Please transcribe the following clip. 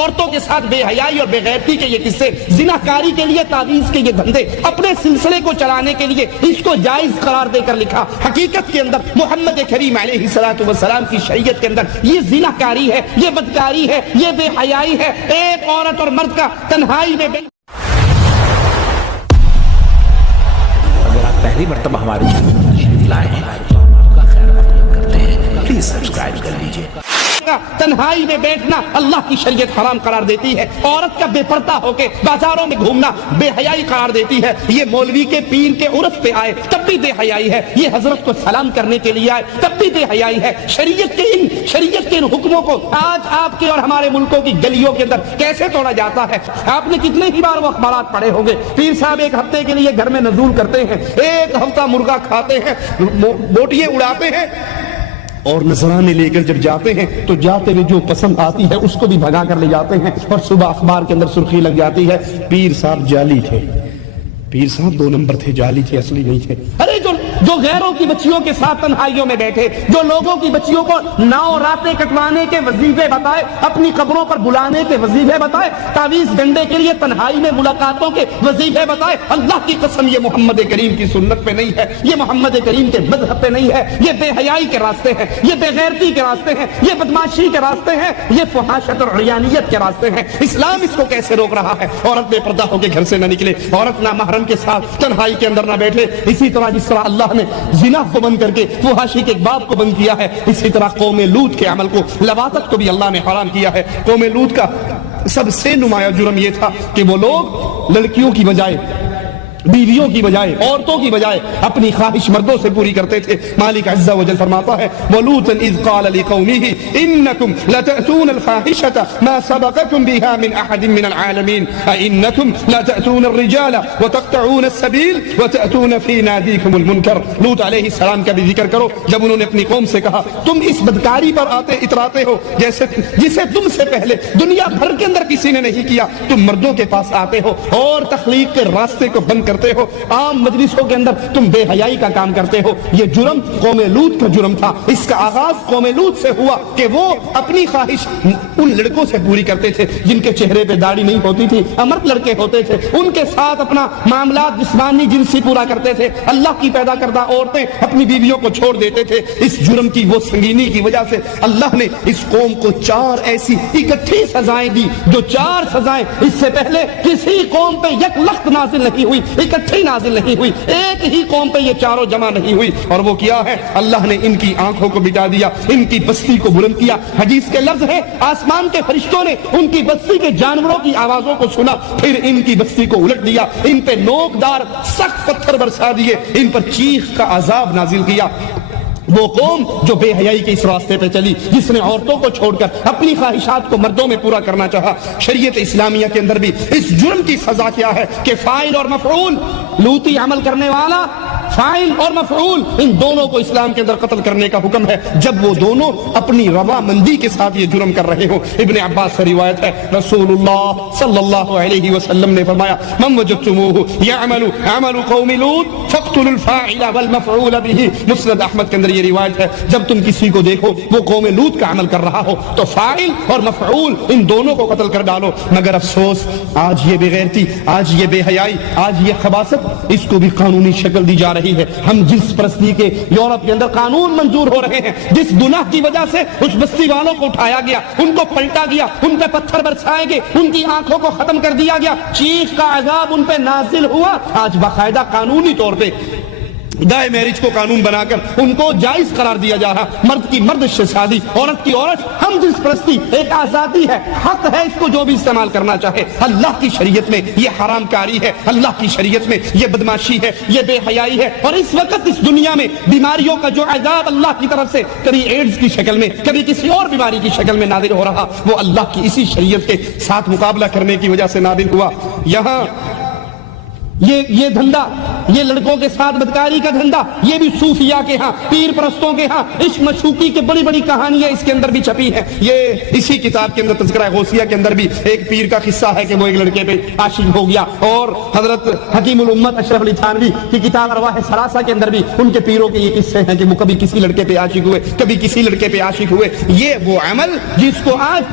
عورتوں کے ساتھ بے حیائی اور بے غیرتی کے یہ قصے، زناکاری کے لیے تعویذ کے یہ دھندے، اپنے سلسلے کو چلانے کے لیے اس کو جائز قرار دے کر لکھا۔ حقیقت کے اندر محمد کریم علیہ السلام کی شریعت کے اندر یہ زناکاری ہے، یہ بدکاری ہے، یہ بے حیائی ہے۔ ایک عورت اور مرد کا تنہائی میں اگر آپ پہلی مرتبہ ہمارے چینل پر تشریف لائے ہیں تو ہم آپ کا خیر مقدم کرتے ہیں، پلیز سبسکرائب کر لیجئے۔ تنہائی میں بیٹھنا اللہ کی شریعت حرام قرار دیتی ہے۔ عورت کا بے پردہ ہو کے بازاروں میں گھومنا بے حیائی قرار دیتی ہے۔ یہ مولوی کے پیر کے عرس پہ آئے تب بھی بے حیائی ہے، یہ حضرت کو سلام کرنے کے لیے آئے تب بھی بے حیائی ہے۔ شریعت کے ان حکموں کو آج آپ کے اور ہمارے ملکوں کی گلیوں کے اندر کیسے توڑا جاتا ہے۔ آپ نے کتنے ہی بار وہ اخبارات پڑھے ہوں گے، پیر صاحب ایک ہفتے کے لیے گھر میں نزول کرتے ہیں، ایک ہفتہ مرغا کھاتے ہیں، بوٹیاں اڑاتے ہیں، اور نذرانے لے کر جب جاتے ہیں تو جاتے ہوئے جو پسند آتی ہے اس کو بھی بھگا کر لے جاتے ہیں، اور صبح اخبار کے اندر سرخی لگ جاتی ہے پیر صاحب جعلی تھے، پیر صاحب 2 نمبر تھے، جعلی تھے، اصلی نہیں تھے۔ ارے جو غیروں کی بچیوں کے ساتھ تنہائیوں میں بیٹھے، جو لوگوں کی بچیوں کو ناؤ راتیں کٹوانے کے وظیفے بتائے، اپنی قبروں پر بلانے کے وظیفے بتائے، تعویذ ڈنڈے کے لیے تنہائی میں ملاقاتوں کے وظیفے بتائے، اللہ کی قسم یہ محمد کریم کی سنت پہ نہیں ہے، یہ محمد کریم کے مذہب پہ نہیں ہے، یہ بے حیائی کے راستے ہیں، یہ بے غیرتی کے راستے ہیں، یہ بدماشی کے راستے ہیں، یہ فحاشت اور عریانیت کے راستے ہیں۔ اسلام اس کو کیسے روک رہا ہے؟ عورت بے پردہ ہو کے گھر سے نہ نکلے، عورت نہ محرم کے ساتھ تنہائی کے اندر نہ بیٹھے۔ اسی طرح جس طرح اللہ نے زنا کو بند کر کے فحاشی کے باب کو بند کیا ہے، اسی طرح قوم لوط کے عمل کو، لواطت کو بھی اللہ نے حرام کیا ہے۔ قوم لوط کا سب سے نمایاں جرم یہ تھا کہ وہ لوگ لڑکیوں کی بجائے، بیویوں کی بجائے، عورتوں کی بجائے اپنی خواہش مردوں سے پوری کرتے تھے۔ مالک عز و جل فرماتا ہے وَلُوطًا إِذْ قَالَ لِقَوْمِهِ إِنَّكُمْ لَتَأْتُونَ الْفَاحِشَةَ مَا سَبَقَكُمْ بِهَا مِنْ أَحَدٍ مِنَ الْعَالَمِينَ أَإِنَّكُمْ لَتَأْتُونَ الرِّجَالَ وَتَقْطَعُونَ السَّبِيلَ وَتَأْتُونَ فِي نَادِيكُمُ الْمُنكَرَ۔ لوط علیہ السلام کا بھی ذکر کرو جب انہوں نے اپنی قوم سے کہا تم اس بدکاری پر اتراتے ہو جسے تم سے پہلے دنیا بھر کے اندر کسی نے نہیں کیا، تم مردوں کے پاس آتے ہو اور تخلیق کے راستے کو بند کرتے ہو، عام مجلسوں کے اندر تم بے حیائی کا کام کرتے ہو۔ یہ جرم قوم لوط کا جرم تھا۔ اس کا آغاز قوم لوط سے ہوا کہ وہ اپنی خواہش ان لڑکوں سے پوری کرتے تھے جن کے چہرے پہ داڑھی نہیں ہوتی تھی، امرد لڑکے ہوتے تھے، ان کے ساتھ اپنا معاملات جسمانی جنسی پورا کرتے تھے۔ اللہ کی پیدا کردہ عورتیں اپنی بیویوں کو چھوڑ دیتے تھے۔ اس جرم کی وہ سنگینی کی وجہ سے اللہ نے اس قوم کو 4 ایسی اکٹھی سزائیں دی جو 4 سزائیں اس سے پہلے کسی قوم پہ یک لخت نازل نہیں ہوئی، اکٹھی نازل نہیں ہوئی، ایک ہی قوم پہ یہ 4 جمع نہیں ہوئی۔ اور وہ کیا ہے؟ اللہ نے ان کی آنکھوں کو مٹا دیا، ان کی بستی کو بلند کیا۔ حدیث کے لفظ ہے آسمان کے فرشتوں نے ان کی بستی کے جانوروں کی آوازوں کو سنا، پھر ان کی بستی کو الٹ دیا، ان پہ نوکدار سخت پتھر برسا دیے، ان پر چیخ کا عذاب نازل کیا۔ وہ قوم جو بے حیائی کے اس راستے پہ چلی، جس نے عورتوں کو چھوڑ کر اپنی خواہشات کو مردوں میں پورا کرنا چاہا۔ شریعت اسلامیہ کے اندر بھی اس جرم کی سزا کیا ہے کہ فاعل اور مفعول، لوطی عمل کرنے والا، فاعل اور مفعول، ان دونوں کو اسلام کے اندر قتل کرنے کا حکم ہے جب وہ دونوں اپنی رضامندی کے ساتھ یہ جرم کر رہے ہوں۔ ابن عباس سے روایت ہے رسول اللہ صلی اللہ علیہ وسلم نے فرمایا من وجدتموہ یعمل عمل قوم لوط فاقتلوا الفاعل والمفعول به۔ مسند احمد کے اندر یہ روایت ہے جب تم کسی کو دیکھو وہ قوم لوط کا عمل کر رہا ہو تو فاعل اور مفعول ان دونوں کو قتل کر ڈالو۔ مگر افسوس آج یہ بے غیرتی، آج یہ بے حیائی، آج یہ خباثت، اس کو بھی قانونی شکل دی جا رہی ہے۔ ہم جنس پرستی کے یورپ کے اندر قانون منظور ہو رہے ہیں، جس گناہ کی وجہ سے اس بستی والوں کو اٹھایا گیا، ان کو پلٹا گیا، ان پہ پتھر برسائے گئے، ان کی آنکھوں کو ختم کر دیا گیا، چیخ کا عذاب ان پہ نازل ہوا۔ آج باقاعدہ قانونی طور پہ دائیں میرج کو قانون بنا کر ان کو جائز قرار دیا جا رہا، مرد کی مرد سے شادی، عورت کی عورت، ہم جنس پرستی ایک آزادی ہے، حق ہے اس کو جو بھی استعمال کرنا چاہے۔ اللہ کی شریعت میں یہ حرام کاری ہے، اللہ کی شریعت میں یہ بدماشی ہے، یہ بے حیائی ہے۔ اور اس وقت اس دنیا میں بیماریوں کا جو عذاب اللہ کی طرف سے کبھی ایڈز کی شکل میں، کبھی کسی اور بیماری کی شکل میں نازل ہو رہا، وہ اللہ کی اسی شریعت کے ساتھ مقابلہ کرنے کی وجہ سے نازل ہوا۔ یہاں یہ دھندا، یہ لڑکوں کے ساتھ بدکاری کا دھندا، یہ بھی صوفیاء کے ہاں، پیر پرستوں کے ہاں عشق مشوقی کے بڑی بڑی کہانیاں اس کے اندر بھی چھپی ہیں۔ یہ اسی کتاب کے اندر تذکرہ غوثیہ کے اندر بھی ایک پیر کا قصہ ہے کہ وہ ایک لڑکے پہ عاشق ہو گیا، اور حضرت حکیم الامت اشرف علی تھانوی کی کتاب ارواح ثلاثہ کے اندر بھی ان کے پیروں کے یہ قصے ہیں کہ وہ کبھی کسی لڑکے پہ عاشق ہوئے، کبھی کسی لڑکے پہ عاشق ہوئے۔ یہ وہ عمل جس کو آج